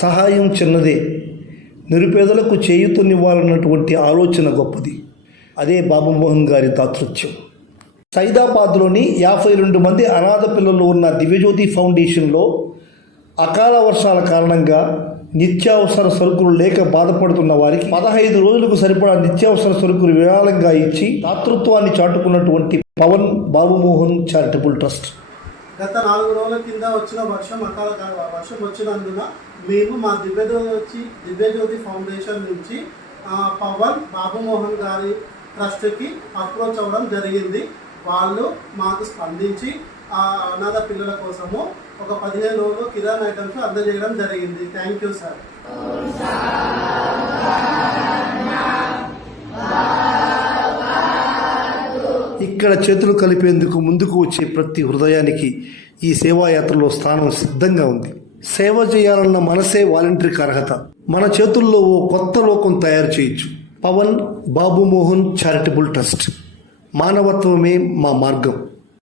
సహాయం చిన్నదే, నిరుపేదలకు చేయూతనివ్వాలన్నటువంటి ఆలోచన గొప్పది. అదే బాబుమోహన్ గారి దాతృత్వం. సైదాబాద్లోని 52 మంది అనాథ పిల్లలు ఉన్న దివ్యజ్యోతి ఫౌండేషన్లో అకాల వర్షాల కారణంగా నిత్యావసర సరుకులు లేక బాధపడుతున్న వారికి 15 రోజులకు సరిపడా నిత్యావసర సరుకులు విరాళంగా ఇచ్చి దాతృత్వాన్ని చాటుకున్నటువంటి పవన్ బాబుమోహన్ చారిటబుల్ ట్రస్ట్. గత 4 రోజుల కింద వచ్చిన వర్షం వచ్చినందున మేము మా దివ్యజ్యోతి ఫౌండేషన్ నుంచి పవన్ బాబుమోహన్ గారి ట్రస్ట్కి అప్రోచ్ అవ్వడం జరిగింది. వాళ్ళు మాకు స్పందించి ఆ అనాథ పిల్లల కోసము ఒక 15 రోజులు కిరాణా ఐటమ్స్ అందజేయడం జరిగింది. Thank you sir. ఇక్కడ చేతులు కలిపేందుకు ముందుకు వచ్చే ప్రతి హృదయానికి ఈ సేవాయాత్రలో స్థానం సిద్ధంగా ఉంది. సేవ చేయాలన్న మనసే వాలంటీర్కి అర్హత. మన చేతుల్లో ఓ కొత్త లోకం తయారు చేయొచ్చు. Pavan Babu Mohan charitable trust. మానవత్వమే మా మార్గం.